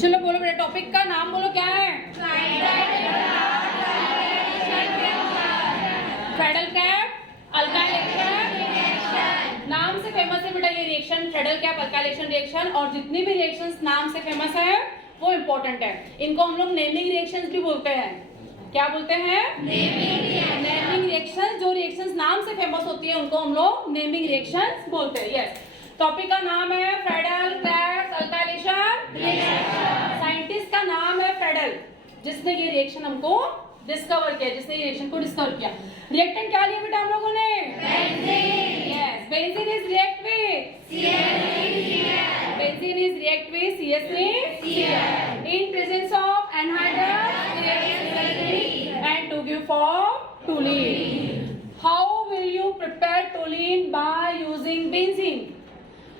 चलो बोलो बेटा, टॉपिक का नाम बोलो, क्या है? Friedel cap alkylation reaction. नाम से फेमस है बेटा ये reaction, Friedel cap alkylation reaction. और जितनी भी रिएक्शंस नाम से फेमस है वो इंपॉर्टेंट है। इनको हम लोग नेमिंग रिएक्शंस भी बोलते हैं। क्या बोलते हैं? Naming reaction. जो रिएक्शंस नाम से फेमस होती है उनको हम लोग नेमिंग रिएक्शंस बोलते हैं। यस, टॉपिक का नाम है Friedel cap alkylation reaction. Scientist का नाम है फ्रेडल, जिसने ये रिएक्शन हमको डिस्कवर किया, जिसने ये रिएक्शन को डिस्कवर किया। रिएक्टेंट क्या लिया बेटा हम लोगों ने? Benzene. Yes, benzene is react with CH3Cl। Benzene is react with CH3Cl in presence of anhydrous CH3 and to give form toluene. How will you prepare toluene by using benzene?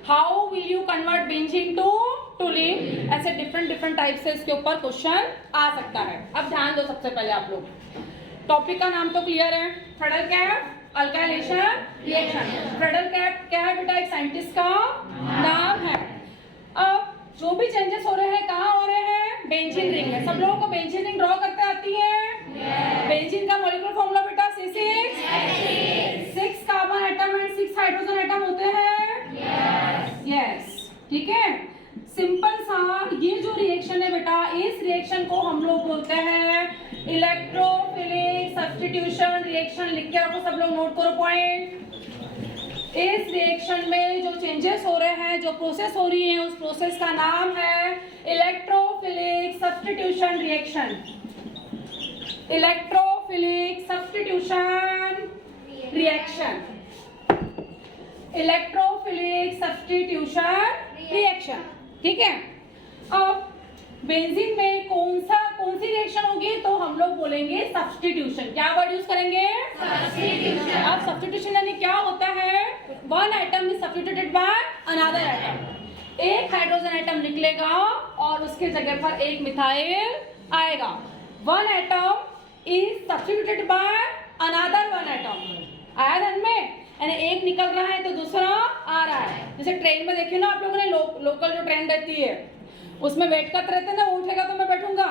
How will you convert benzene to toluene? ऐसे different type से इसके ऊपर question आ सकता है। अब ध्यान दो, सबसे पहले आप लोग टॉपिक का नाम तो क्लियर है, Friedel cap alkylation reaction. Friedel cap क्या है बेटा? एक साइंटिस्ट का नाम है। अब जो भी चेंजेस हो रहे हैं कहाँ हो रहे हैं? बेंजीन रिंग में। सब लोगों को बेंजीन रिंग ड्रॉ करते आती है? बेंजीन का मॉलिक्यूलर फॉर्मूला बेटा C6H6। 6 carbon atom and 6 hydrogen atom होते हैं। यस, ठीक है। सिंपल सा ये जो रिएक्शन है बेटा, इस रिएक्शन को हम लोग बोलते हैं इलेक्ट्रोफिलिक सब्स्टिट्यूशन रिएक्शन। लिख के रखो सब लोग, नोट करो पॉइंट। इस रिएक्शन में जो चेंजेस हो रहे हैं, जो प्रोसेस हो रही है, उस प्रोसेस का नाम है electrophilic substitution reaction. Electrophilic substitution reaction. Electrophilic substitution reaction, ठीक है। अब बेंजीन में कौन सी रिएक्शन होगी? तो हम लोग बोलेंगे सब्स्टिट्यूशन। क्या वर्ड यूज करेंगे? सब्स्टिट्यूशन। अब सब्स्टिट्यूशन यानी क्या होता है? One atom is substituted by another atom. एक हाइड्रोजन एटम निकलेगा और उसके जगह पर एक मिथाइल आएगा। One atom is substituted by another one atom. आया ध्यान में? यानी एक निकल रहा है तो दूसरा आ रहा है। जैसे ट्रेन में देखिए ना आप लोगों ने, लोकल जो ट्रेन रहती है उसमें वेट करते रहते हैं ना, वो उठेगा तो मैं बैठूंगा,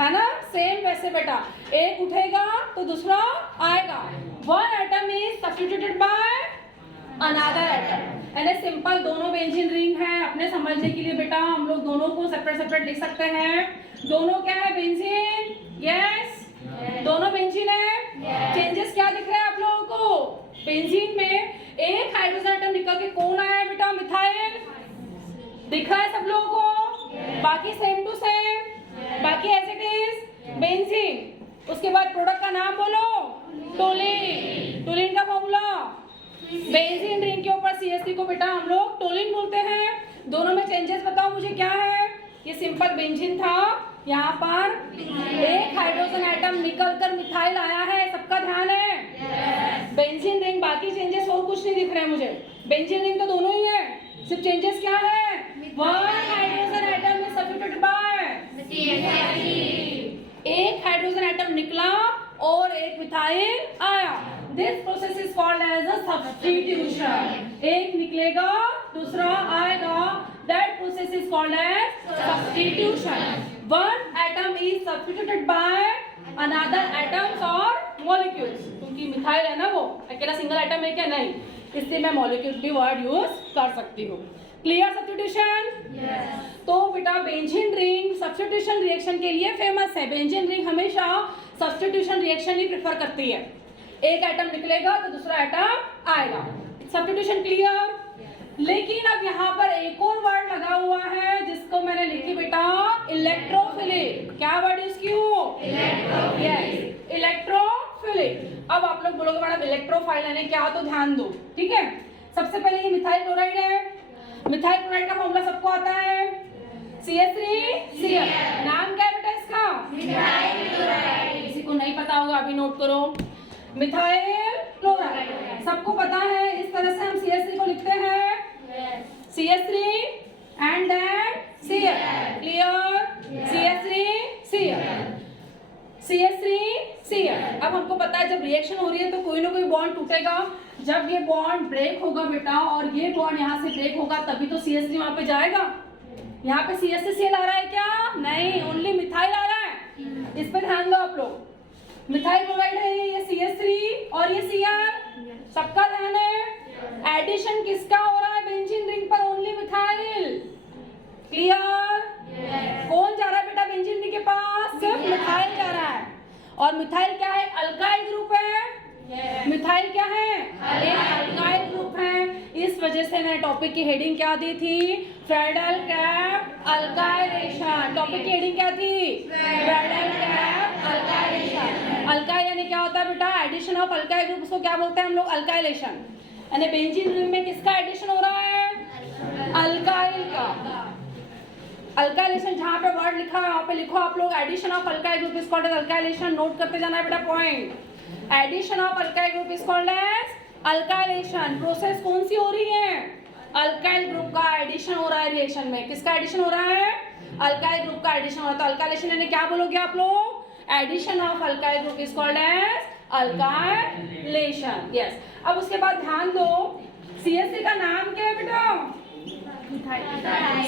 है ना? सेम वैसे बेटा, एक उठेगा तो दूसरा आएगा। One atom is substituted by another atom. यानी सिंपल दोनों बेंजीन रिंग है। अपने समझने के लिए बेटा हम लोग दोनों को सेपरेट लिख सकते हैं। दोनों क्या है? बेंजीन। यस, दोनों बेंजीन है। चेंजेस क्या दिख रहे हैं आप लोगों को? बेंजीन में एक हाइड्रोजन एटम निकल के कौन आया है बेटा? मिथाइल। दिख रहा है सब लोगों को? बाकी सेम टू सेम, बाकी एज इट इज बेंजीन। उसके बाद प्रोडक्ट का नाम बोलो, टोलिन। टोलिन का फॉर्मूला, बेंजीन रिंग के ऊपर CH3 को बेटा हम लोग टोलिन बोलते हैं। दोनों में चेंजेस बताओ मुझे क्या है? ये सिंपल बेंजीन था, यहाँ पर एक हाइड्रोजन एटम निकलकर मिथाइल आया है। सबका ध्यान है? बेंजीन रिंग, बाकी चेंजेस और कुछ नहीं दिख रहे हैं मुझे। बेंजीन रिंग तो दोनों ही है, सिर्फ चेंजेस क्या है? One hydrogen atom is substituted by CH3। एक हाइड्रोजन एटम निकला और एक मिथाइल आया। This process is called as a substitution. एक निकलेगा दूसरा आएगा, that process is called as substitution. One atom is substituted by another atoms और मॉलिक्यूल्स। क्योंकि मिथाइल है ना, वो अकेला सिंगल एटम है क्या? नहीं, इसलिए मैं मॉलिक्यूल भी वर्ड यूज कर सकती हूँ। Clear substitution? yes. तो बेटा बेंजीन रिंग सब्स्टिट्यूशन रिएक्शन के लिए फेमस है। बेंजीन रिंग हमेशा सब्स्टिट्यूशन रिएक्शन ही प्रेफर करती है। एक एटम निकलेगा तो दूसरा एटम आएगा। Substitution clear? लेकिन अब यहाँ पर एक और वर्ड लगा हुआ है जिसको मैंने लिखी बेटा इलेक्ट्रोफिलिक। क्या वर्ड यूज की हो? इलेक्ट्रोफिलिक। इलेक्ट्रोफिलिक। अब आप लोग बोलोगे मैडम इलेक्ट्रोफाइल यानी क्या? तो ध्यान दो, ठीक है। सबसे पहले ये मिथाइल क्लोराइड है। मिथाइल क्लोराइड का फॉर्मूला सबको आता है, CH3Cl। नाम क्या है बेटा इसका? Methyl chloride. किसी को नहीं पता होगा अभी नोट करो, मिथाइल क्लोराइड सबको पता है। इस तरह से हम CH3 को लिखते हैं, CH3 and then Cl। Clear? CH3Cl, CH3Cl। अब हमको पता है जब रिएक्शन हो रही है तो कोई ना कोई बॉन्ड टूटेगा। जब ये बॉन्ड ब्रेक होगा बेटा और ये बॉन्ड यहाँ से ब्रेक होगा तभी तो CH3 वहां पे जाएगा। यहाँ पे CH3Cl आ रहा है क्या? नहीं, ओनली मिथाइल आ रहा है। इस पे ध्यान दो आप लोग। मिथाइल क्लोराइड है ये CH3 और ये Cl, सबका ध्यान है। एडिशन किसका हो रहा है बेंजीन रिंग पर? Only methyl. क्लियर? कौन जा रहा है बेटा बेंजीन रिंग के पास? सिर्फ मिथाइल जा रहा है। और मिथाइल क्या है? अल्काइल ग्रुप है। मिथाइल क्या है? एक अल्काइल ग्रुप है। इस वजह से मैंने टॉपिक की हेडिंग क्या दी थी? Friedel-craft alkylation. टॉपिक की हेडिंग क्या थी? Friedel-craft alkylation. अल्काइल यानी क्या होता है बेटा? एडिशन ऑफ अल्काइल ग्रुप, उसको क्या बोलते हैं हम लोग? अल्काइलेशन। यानी बेंजीन रिंग में किसका एडिशन हो रहा है? अल्काइल का। अल्काइलेशन जहाँ पे वर्ड लिखा है वहाँ पे लिखो आप लोग, addition of alkyl group is called as alkylation. Note करते जाना है बेटा point. Addition of alkyl group is called as alkylation. Process कौन सी हो रही है? अल्काइल ग्रुप का एडिशन हो रहा है रिएक्शन में। किसका एडिशन हो रहा है? अल्काइल ग्रुप का एडिशन हो रहा है। तो अल्काइलेशन यानी क्या बोलोगे आप लोग? Addition of alkyl group is called as alkylation. Yes. अब उसके बाद ध्यान दो, CH3 का नाम क्या है बेटा?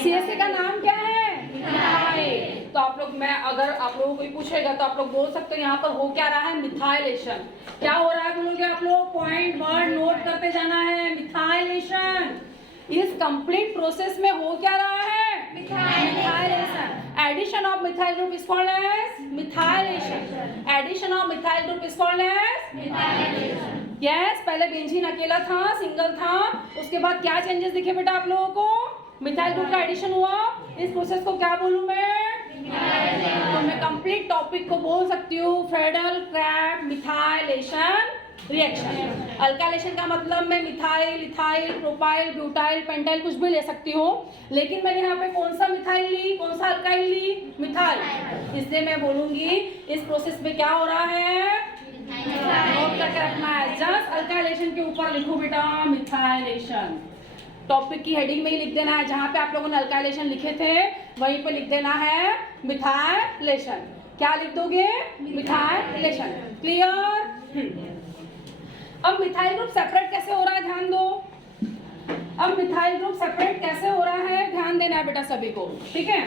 CH3 का नाम क्या है? मिथाइल। तो आप लोग, मैं अगर आप लोगों को कोई पूछेगा तो आप लोग बोल सकते हो यहाँ पर हो क्या रहा है? मिथाइलेशन। क्या हो रहा है बोलोगे आप लोग? पॉइंट वर्ड नोट करते जाना है। मिथाइलेशन। इस कंप्लीट प्रोसेस में हो क्या रहा है? Methylation. Addition of methyl group is called as methylation. Addition of methyl group is called as methylation. Yes, पहले बेंजीन अकेला था, सिंगल था, उसके बाद क्या चेंजेस दिखे बेटा आप लोगों को? मिथाइल ग्रुप का एडिशन हुआ। इस प्रोसेस को क्या बोलूं मैं? तो मैं कंप्लीट टॉपिक को बोल सकती हूँ फ्रेडल-क्राफ्ट मिथाइलेशन रिएक्शन। अल्काइलेशन का मतलब मैं methyl, ethyl, propyl, butyl, pentyl कुछ भी ले सकती हूँ, लेकिन मैंने यहाँ पे कौन सा मिथाइल ली, कौन सा अल्काइल ली? मिथाइल। इसलिए मैं बोलूंगी इस प्रोसेस में क्या हो रहा है? नोट करके रखना है। जस्ट अल्काइलेशन के ऊपर लिखो बेटा मिथाइलेशन। टॉपिक की हेडिंग में ही लिख देना है, जहाँ पे आप लोगों ने अल्काइलेशन लिखे थे वहीं पे लिख देना है मिथाइलेशन। क्या लिख दोगे? मिथाइलेशन। क्लियर? अब मिथाइल ग्रुप सेपरेट कैसे हो रहा है ध्यान दो। अब मिथाइल ग्रुप सेपरेट कैसे हो रहा है ध्यान देना है बेटा सभी को, ठीक है?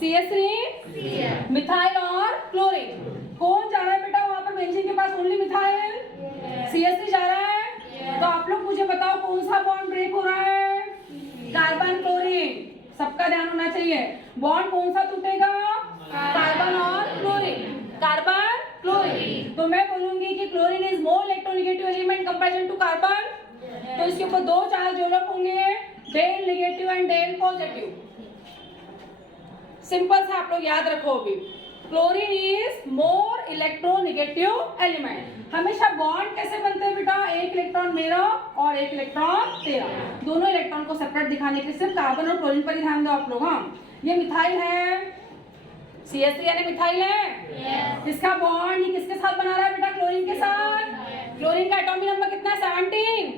CH3 मिथाइल और क्लोरीन। कौन जा रहा है बेटा वहां पर बेंजीन के पास? Only methyl. CH3 जा रहा है। तो आप लोग मुझे बताओ कौन सा बॉन्ड ब्रेक हो रहा है? Carbon chlorine. सबका ध्यान होना चाहिए। बॉन्ड कौन सा टूटेगा? कार्बन और क्लोरीन। Carbon chlorine. तो मैं बोलूंगी कि chlorine is more electronegative element comparison to carbon. तो इसके ऊपर दो चार्ज डेवलप होंगे, del negative and del positive. Simple सा आप लोग याद रखो अभी। Chlorine is more electronegative element. हमेशा बॉन्ड कैसे बनते हैं बेटा? एक इलेक्ट्रॉन मेरा और एक इलेक्ट्रॉन तेरा। दोनों इलेक्ट्रॉन को सेपरेट दिखाने के लिए सिर्फ कार्बन और क्लोरीन पर ही ध्यान दो आप लोग। हाँ, ये मिथाइल है, CH3 यानी मिथाइल है। इसका बॉन्ड ये किसके साथ बना रहा है बेटा? क्लोरीन के साथ। क्लोरीन का एटॉमिक नंबर कितना है? 17।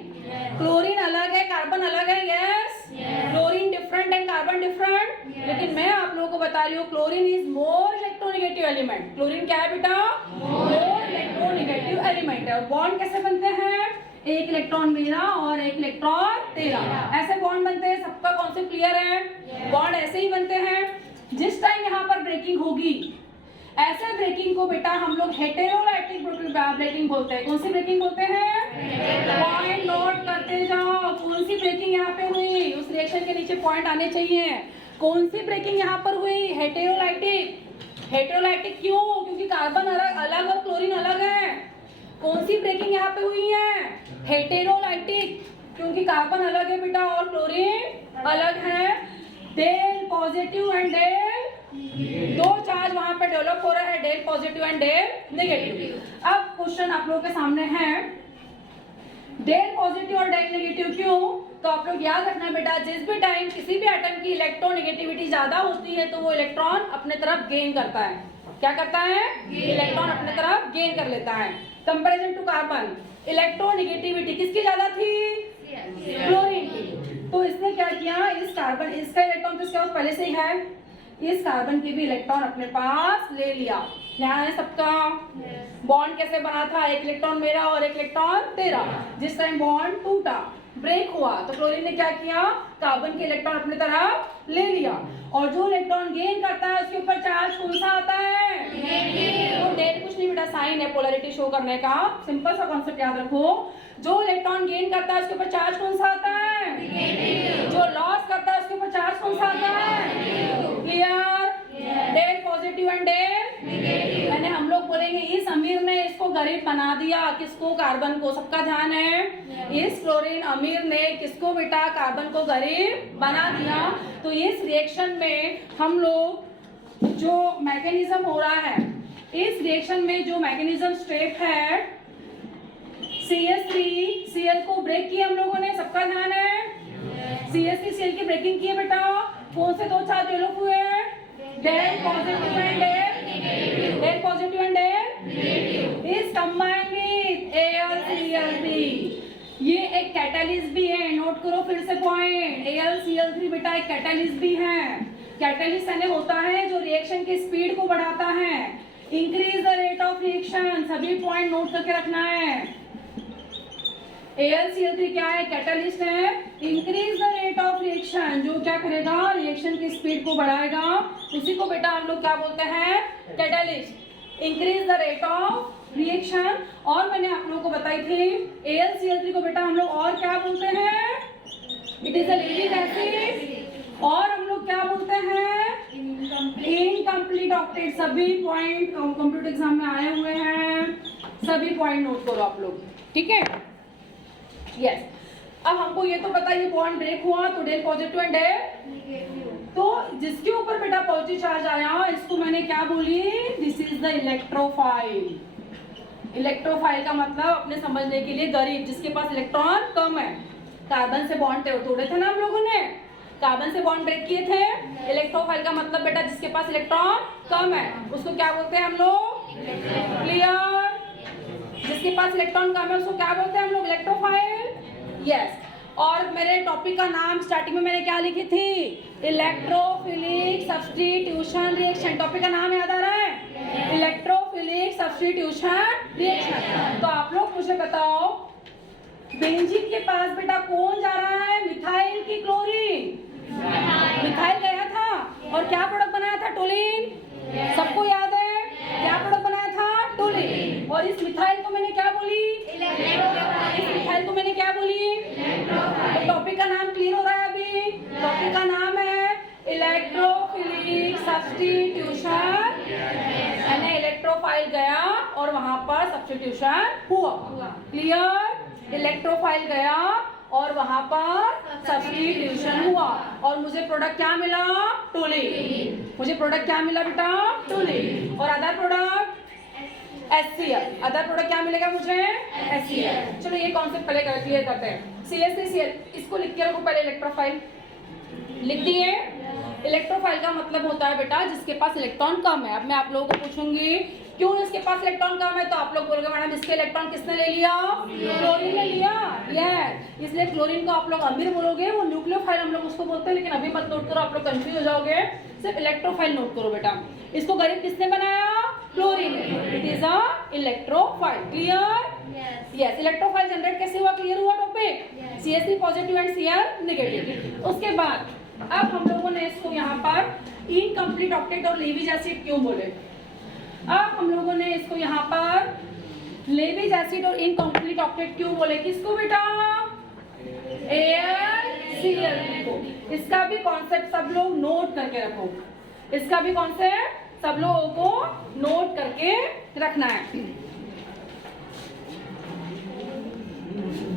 क्लोरीन अलग है, कार्बन अलग है। Yes. Chlorine different and carbon different. लेकिन मैं आप लोगों को बता रही हूँ chlorine is more electronegative element. Chlorine क्या है बेटा? मोर इलेक्ट्रोनेगेटिव एलिमेंट है। और बॉन्ड कैसे बनते हैं? एक इलेक्ट्रॉन मेरा और एक इलेक्ट्रॉन तेरा। ऐसे बॉन्ड बनते हैं। सबका कॉन्सेप्ट क्लियर है? बॉन्ड ऐसे ही बनते हैं। जिस टाइम यहाँ पर ब्रेकिंग होगी, ऐसे ब्रेकिंग को बेटा हम लोग हेटेरोलाइटिक ब्रेकिंग बोलते हैं। कौन सी ब्रेकिंग बोलते हैं? पॉइंट नोट करते जाओ। कौन सी ब्रेकिंग यहाँ पे हुई? उस रिएक्शन के नीचे पॉइंट आने चाहिए। कौन सी ब्रेकिंग यहाँ पर हुई? हेटेरोलाइटिक। हेटेरोलाइटिक क्यों? क्योंकि कार्बन अलग और क्लोरीन अलग है। कौन सी ब्रेकिंग यहाँ पे हुई है? हेटेरोलाइटिक, क्योंकि कार्बन अलग है बेटा और क्लोरीन अलग है। डेल पॉजिटिव एंड डेल, दो चार्ज वहां पे डेवलप हो रहा है, del positive and del negative. अब क्वेश्चन आप लोगों के सामने है, डेल पॉजिटिव और डेल नेगेटिव क्यों? तो आप लोग याद रखना बेटा, जिस भी टाइम किसी भी एटम की इलेक्ट्रोनेगेटिविटी ज्यादा होती है तो वो इलेक्ट्रॉन अपने तरफ गेन करता है। क्या करता है? इलेक्ट्रॉन अपने तरफ गेन कर लेता है। कंपैरिजन टू कार्बन, इलेक्ट्रोनेगेटिविटी किसकी ज्यादा थी? क्लोरीन की। तो इसने क्या किया? इस कार्बन, इसका इलेक्ट्रॉन तो इसके पास पहले से ही है, इस कार्बन के भी इलेक्ट्रॉन अपने पास ले लिया। ध्यान है सबका? बॉन्ड कैसे बना था, एक इलेक्ट्रॉन मेरा और एक इलेक्ट्रॉन तेरा। जिस टाइम बॉन्ड टूटा, ब्रेक हुआ, तो क्लोरीन ने क्या किया, कार्बन के इलेक्ट्रॉन अपनी तरफ ले लिया, और जो इलेक्ट्रॉन गेन करता है उसके ऊपर चार्ज कौन सा आता है, तो डेल कुछ नहीं बेटा, साइन है पोलैरिटी शो करने का। सिंपल सा कॉन्सेप्ट याद रखो, जो इलेक्ट्रॉन गेन करता है उसके ऊपर चार्ज कौन सा आता है, जो लॉस करता है उसके ऊपर चार्ज कौन सा आता है। Clear, del positive and del negative. मैंने हम लोग बोलेंगे इस अमीर ने इसको गरीब बना दिया, किसको, कार्बन को, सबका ध्यान है। इस क्लोरीन अमीर ने किसको बेटा, कार्बन को गरीब बना दिया। तो इस रिएक्शन में हम लोग जो मैकेनिज्म हो रहा है, इस रिएक्शन में जो मैकेनिज्म स्टेप है, CH3 Cl को ब्रेक किया हम लोगों ने, सबका ध्यान है। CH3 Cl की ब्रेकिंग की है बेटा, कौन से दो चार्ज डेवलप हुए, del positive and del positive and del is combined with AlCl3। ये एक कैटालिस्ट भी है, नोट करो फिर से पॉइंट, AlCl3 बेटा एक कैटालिस्ट भी है। कैटालिस्ट यानी होता है जो रिएक्शन की स्पीड को बढ़ाता है, increase the rate of reaction. सभी पॉइंट नोट करके रखना है। AlCl3 क्या है, कैटालिस्ट है, increase the rate of reaction, जो क्या करेगा, रिएक्शन की स्पीड को बढ़ाएगा, उसी को बेटा हम लोग क्या बोलते हैं, catalyst. Increase the rate of reaction. और मैंने आप लोगों को बताई थी AlCl3 को बेटा हम लोग और क्या बोलते हैं, it is a levies acid, और हम लोग क्या बोलते हैं, इनकम्प्लीट ऑक्टेट। सभी पॉइंट कंप्यूटर एग्जाम में आए हुए हैं, सभी पॉइंट नोट करो आप लोग, ठीक है। यस, अब हमको ये तो पता, ये बॉन्ड ब्रेक हुआ तो डेल पॉजिटिव एंड डेल, तो जिसके ऊपर बेटा पॉजिटिव चार्ज आया इसको मैंने क्या बोली, this is the electrophile. Electrophile का मतलब अपने समझने के लिए गरीब, जिसके पास इलेक्ट्रॉन कम है। कार्बन से बॉन्ड तोड़े थे ना हम लोगों ने, कार्बन से बॉन्ड ब्रेक किए थे। इलेक्ट्रोफाइल का मतलब बेटा जिसके पास इलेक्ट्रॉन कम है, उसको क्या बोलते हैं हम लोग, क्लियर। जिसके पास इलेक्ट्रॉन कम है उसको क्या बोलते हैं हम लोग, इलेक्ट्रोफाइल। यस, और मेरे टॉपिक का नाम स्टार्टिंग में मैंने क्या लिखी थी, इलेक्ट्रोफिलिक सब्स्टिट्यूशन रिएक्शन। टॉपिक का नाम याद आ रहा है, इलेक्ट्रोफिलिक सब्स्टिट्यूशन रिएक्शन। तो आप लोग मुझे बताओ, बेंजीन के पास बेटा कौन जा रहा है, मिथाइल की क्लोरीन, मिथाइल गया था और क्या प्रोडक्ट बनाया था, टोलिन। सबको याद है क्या प्रोडक्ट बनाया था, टोलिन। और इस मिथाइल को मैंने क्या बोली, इस मिथाइल को मैंने क्या बोली। तो टॉपिक का नाम क्लियर हो रहा है अभी, टॉपिक का नाम है इलेक्ट्रोफिलिक सब्स्टिट्यूशन। यानी इलेक्ट्रोफाइल गया और वहां पर सब्स्टिट्यूशन हुआ, क्लियर। इलेक्ट्रोफाइल गया और वहां पर सब्स्टिट्यूशन हुआ और मुझे प्रोडक्ट क्या मिला, टोलिन। मुझे प्रोडक्ट क्या मिला बेटा, टोलिन। और other product HCl। Other product क्या मिलेगा मुझे, HCl। चलो ये कॉन्सेप्ट पहले क्लियर करते हैं। CH3Cl इसको लिख के रखो पहले, इलेक्ट्रोफाइल लिख दिए। इलेक्ट्रोफाइल का मतलब होता है बेटा जिसके पास इलेक्ट्रॉन कम है। अब मैं आप लोगों को पूछूंगी क्यों इसके पास इलेक्ट्रॉन कम है, तो आप लोग बोलोगे मैडम इसके इलेक्ट्रॉन किसने ले लिया, क्लोरीन ने लिया। यस, इसलिए क्लोरीन को आप लोग अमीर बोलोगे, वो न्यूक्लियोफाइल हम लोग उसको बोलते हैं, लेकिन अभी मत नोट करो, आप लोग कंफ्यूज हो जाओगे। सिर्फ इलेक्ट्रोफाइल नोट करो बेटा। इसको गरीब किसने बनाया, chlorine. It is a electrophile, clear. Yes, electrophile generate कैसे हुआ, क्लियर हुआ topic. CH3 positive and Cl negative. उसके बाद अब हम लोगों ने इसको यहाँ पर इनकम्प्लीट ऑक्टेट और लेविज एसिड क्यों बोले। अब हम लोगों ने इसको यहाँ पर लेविज एसिड और इनकम्प्लीट ऑक्टेट क्यों बोले, किसको बेटा, AlCl3 को। इसका भी कॉन्सेप्ट सब लोग नोट करके रखो, इसका भी कॉन्सेप्ट सब लोगों को नोट करके रखना है।